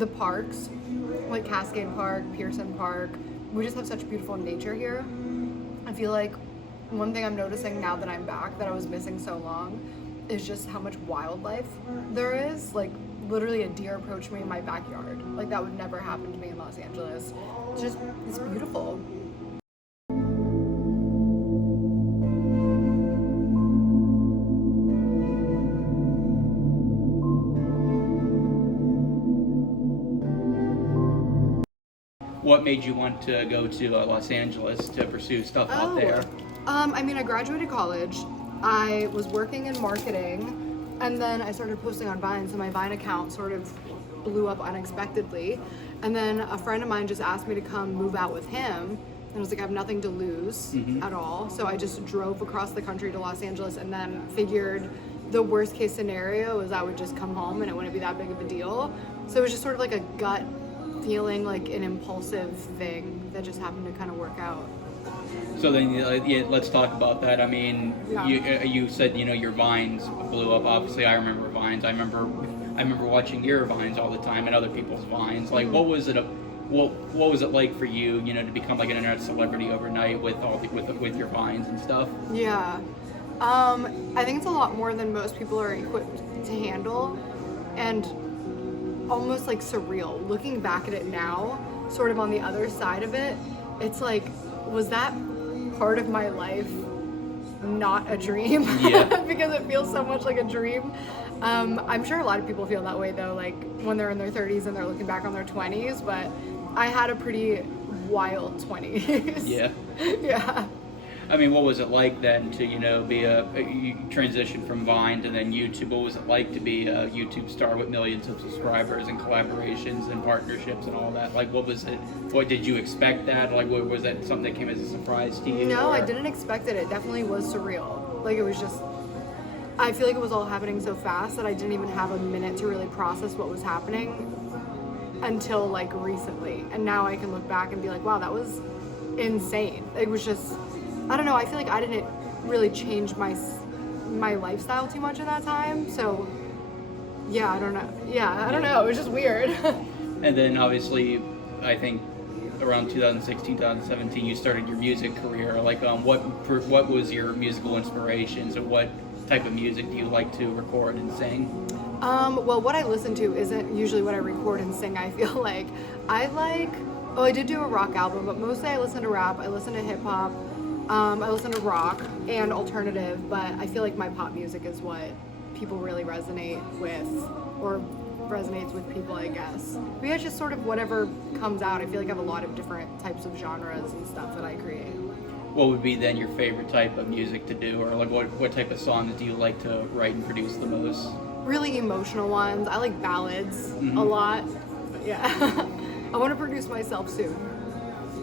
the parks, like Cascade Park, Pearson Park, we just have such beautiful nature here. I feel like one thing I'm noticing now that I'm back that I was missing so long is just how much wildlife there is. Like literally a deer approached me in my backyard. Like that would never happen to me in Los Angeles. It's beautiful. What made you want to go to Los Angeles to pursue stuff out there? I mean, I graduated college. I was working in marketing, and then I started posting on Vine, so my Vine account sort of blew up unexpectedly. And then a friend of mine just asked me to come move out with him, and I was like, I have nothing to lose at all. So I just drove across the country to Los Angeles, and then figured the worst case scenario is I would just come home and it wouldn't be that big of a deal. So it was just sort of like a gut feeling, like an impulsive thing that just happened to kind of work out. So then, let's talk about that. I mean, Yeah. you said your Vines blew up. Obviously, I remember Vines. I remember watching your Vines all the time and other people's Vines. Like, what was it? What was it like for you? To become like an internet celebrity overnight with with your Vines and stuff. Yeah, I think it's a lot more than most people are equipped to handle, and almost like surreal. Looking back at it now, sort of on the other side of it, it's like, was that part of my life not a dream? Yeah. Because it feels so much like a dream. I'm sure a lot of people feel that way though, like when they're in their 30s and they're looking back on their 20s, but I had a pretty wild 20s. Yeah. Yeah. I mean, what was it like then to be you transition from Vine to then YouTube? What was it like to be a YouTube star with millions of subscribers and collaborations and partnerships and all that? Like, what was it? What did you expect that? Like, was that something that came as a surprise to you? No, or? I didn't expect it. It definitely was surreal. Like, it was just, I feel like it was all happening so fast that I didn't even have a minute to really process what was happening until like recently. And now I can look back and be like, wow, that was insane. It was just, I don't know, I feel like I didn't really change my lifestyle too much in that time. So yeah, I don't know. It was just weird. And then obviously, I think around 2016, 2017, you started your music career. Like, what was your musical inspirations, or what type of music do you like to record and sing? Well, what I listen to isn't usually what I record and sing, I feel like. I did do a rock album, but mostly I listen to rap, I listen to hip hop, I listen to rock and alternative, but I feel like my pop music is what people really resonate with, or resonates with people, I guess. But yeah, it's just sort of whatever comes out. I feel like I have a lot of different types of genres and stuff that I create. What would be then your favorite type of music to do, or like what type of songs do you like to write and produce the most? Really emotional ones. I like ballads a lot. But yeah, I want to produce myself soon.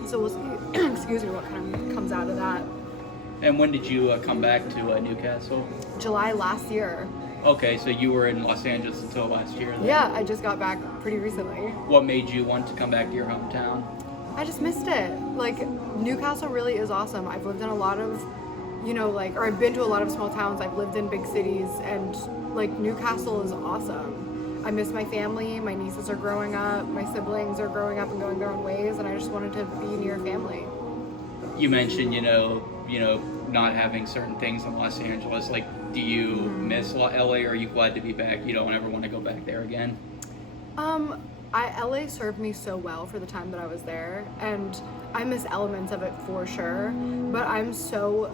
So we'll see, excuse me, what kind of comes out of that. And when did you come back to Newcastle? July last year. Okay, so you were in Los Angeles until last year then. Yeah, I just got back pretty recently. What made you want to come back to your hometown? I just missed it. Like, Newcastle really is awesome. I've lived in a lot of, or I've been to a lot of small towns. I've lived in big cities, and like Newcastle is awesome. I miss my family. My nieces are growing up. My siblings are growing up and going their own ways, and I just wanted to be near family. You mentioned, not having certain things in Los Angeles. Like, do you miss LA, or are you glad to be back? You don't ever want to go back there again? LA served me so well for the time that I was there, and I miss elements of it for sure, but I'm so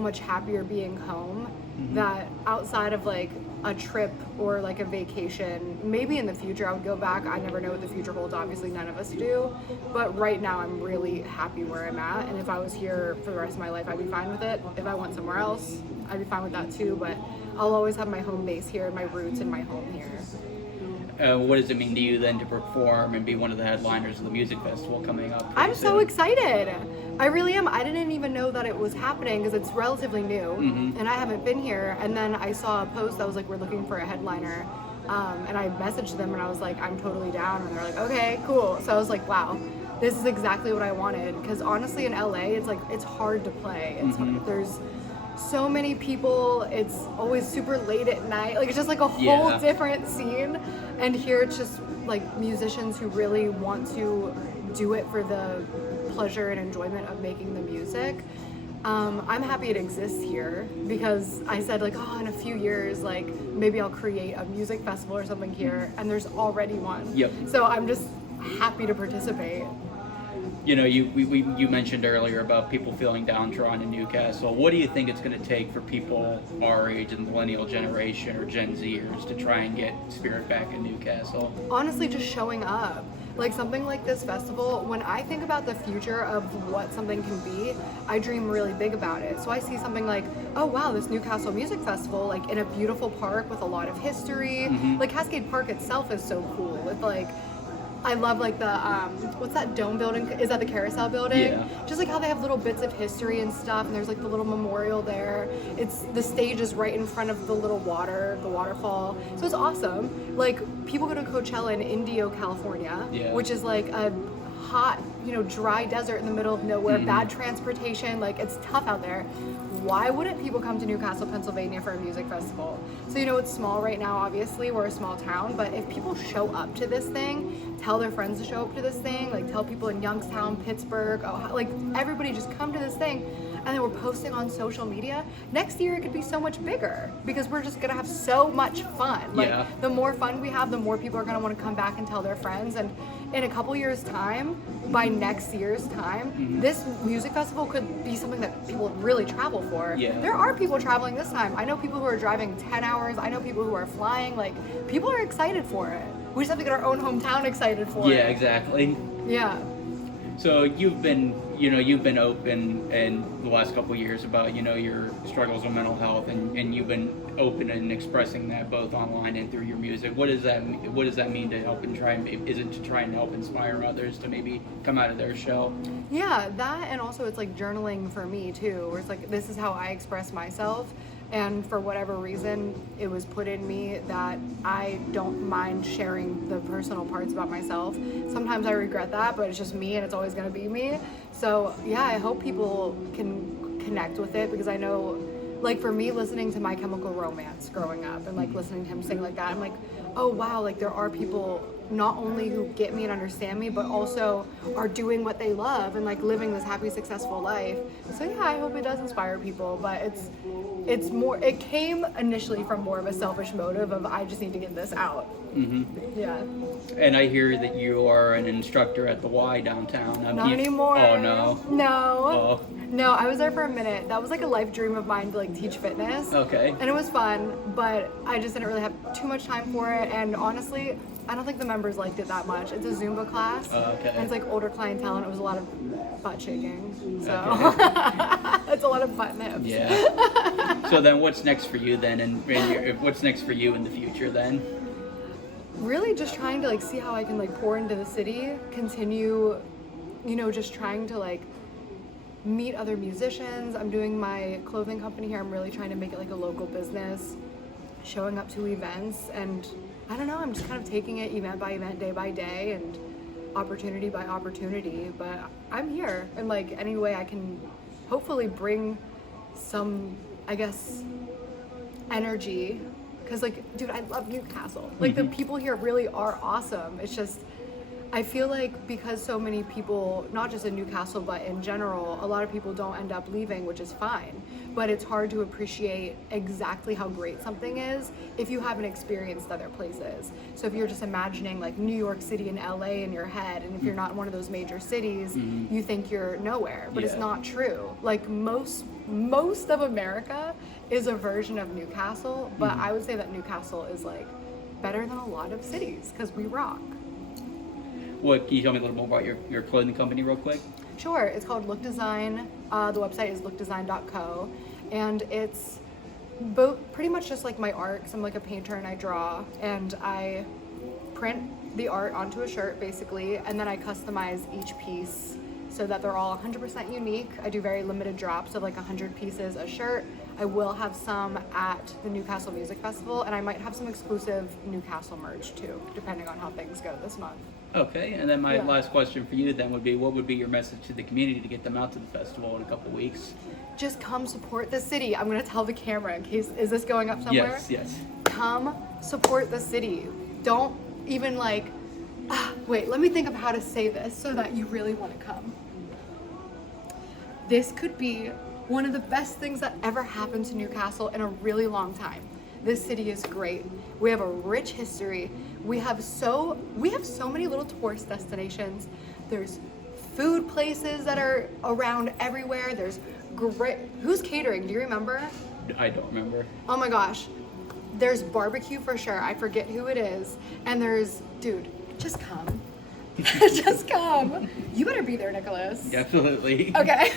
much happier being home that outside of like a trip or like a vacation, maybe in the future I would go back. I never know what the future holds. Obviously none of us do, but right now I'm really happy where I'm at, and if I was here for the rest of my life, I'd be fine with it. If I went somewhere else, I'd be fine with that too, but I'll always have my home base here and my roots and my home here. What does it mean to you then to perform and be one of the headliners of the music festival coming up? I'm so excited. I really am. I didn't even know that it was happening because it's relatively new and I haven't been here. And then I saw a post that was like, we're looking for a headliner. And I messaged them and I was like, I'm totally down. And they're like, okay, cool. So I was like, wow, this is exactly what I wanted. Because honestly in LA, it's hard to play. It's hard. so many people. It's always super late at night. Like, it's just like a whole Yeah. different scene. And here it's just like musicians who really want to do it for the pleasure and enjoyment of making the music. I'm happy it exists here because I said like, oh, in a few years, like maybe I'll create a music festival or something here, and there's already one. Yep. So I'm just happy to participate. You know, you mentioned earlier about people feeling downtrodden in Newcastle. What do you think it's going to take for people our age and the millennial generation or Gen Zers to try and get spirit back in Newcastle? Honestly, just showing up. Like something like this festival, when I think about the future of what something can be, I dream really big about it. So I see something like, oh wow, this Newcastle Music Festival, like in a beautiful park with a lot of history. Like Cascade Park itself is so cool with like, I love like the, what's that dome building? Is that the Carousel building? Yeah. Just like how they have little bits of history and stuff, and there's like the little memorial there. The stage is right in front of the little the waterfall. So it's awesome. Like people go to Coachella in Indio, California, Yeah. which is like a hot, dry desert in the middle of nowhere, bad transportation, like it's tough out there. Why wouldn't people come to Newcastle, Pennsylvania for a music festival? So it's small right now, obviously, we're a small town, but if people show up to this thing, tell their friends to show up to this thing, like tell people in Youngstown, Pittsburgh, like everybody just come to this thing, and then we're posting on social media, next year it could be so much bigger because we're just gonna have so much fun. Like Yeah. the more fun we have, the more people are gonna wanna come back and tell their friends, and in a couple years time, by next year's time, this music festival could be something that people really travel for. Yeah. There are people traveling this time. I know people who are driving 10 hours. I know people who are flying. Like, people are excited for it. We just have to get our own hometown excited for it. Yeah, exactly. Yeah. So you've been open in the last couple of years about, your struggles with mental health, and you've been open and expressing that both online and through your music. What does that mean to help and is it to try and help inspire others to maybe come out of their shell? Yeah, that, and also it's like journaling for me too, where it's like, this is how I express myself. And for whatever reason, it was put in me that I don't mind sharing the personal parts about myself. Sometimes I regret that, but it's just me and it's always going to be me. So yeah, I hope people can connect with it, because I know, like for me, listening to My Chemical Romance growing up and like listening to him sing like that, I'm like, oh wow, like there are people not only who get me and understand me, but also are doing what they love and like living this happy, successful life. So yeah, I hope it does inspire people, but it's more, it came initially from more of a selfish motive of I just need to get this out. Yeah. And I hear that you are an instructor at the Y downtown. Not anymore. Oh no. No. Oh. No, I was there for a minute. That was like a life dream of mine to like teach fitness. Okay. And it was fun, but I just didn't really have too much time for it. And honestly, I don't think the members liked it that much. It's a Zumba class. Okay. And it's like older clientele, and it was a lot of butt shaking. So Okay. it's a lot of butt nips. Yeah. So then what's next for you then, and what's next for you in the future then? Really just trying to like see how I can like pour into the city, continue, just trying to like meet other musicians. I'm doing my clothing company here. I'm really trying to make it like a local business, showing up to events, and I don't know, I'm just kind of taking it event by event, day by day, and opportunity by opportunity. But I'm here, and like any way I can hopefully bring some, I guess, energy, because like, dude, I love Newcastle. Like the people here really are awesome. It's just, I feel like because so many people, not just in Newcastle, but in general, a lot of people don't end up leaving, which is fine. But it's hard to appreciate exactly how great something is if you haven't experienced other places. So if you're just imagining like New York City and LA in your head, and if you're not in one of those major cities, you think you're nowhere, but it's Yeah. not true. Like most of America is a version of Newcastle, but I would say that Newcastle is like better than a lot of cities because we rock. What, can you tell me a little more about your clothing company real quick? Sure, it's called Look Design. The website is lookdesign.co, and it's pretty much just like my art, because I'm like a painter and I draw, and I print the art onto a shirt basically, and then I customize each piece so that they're all 100% unique. I do very limited drops of like 100 pieces a shirt. I will have some at the Newcastle Music Festival, and I might have some exclusive Newcastle merch too, depending on how things go this month. Okay, and then my last question for you then would be, what would be your message to the community to get them out to the festival in a couple weeks? Just come support the city. I'm gonna tell the camera in case, is this going up somewhere? Yes, yes. Come support the city. Don't even like, wait, let me think of how to say this so that you really wanna come. This could be one of the best things that ever happened to Newcastle in a really long time. This city is great. We have a rich history. We have so many little tourist destinations. There's food places that are around everywhere. There's great, who's catering? Do you remember? I don't remember. Oh my gosh. There's barbecue for sure. I forget who it is. And there's, dude, just come. Just come. You better be there, Nicholas. Absolutely. Okay.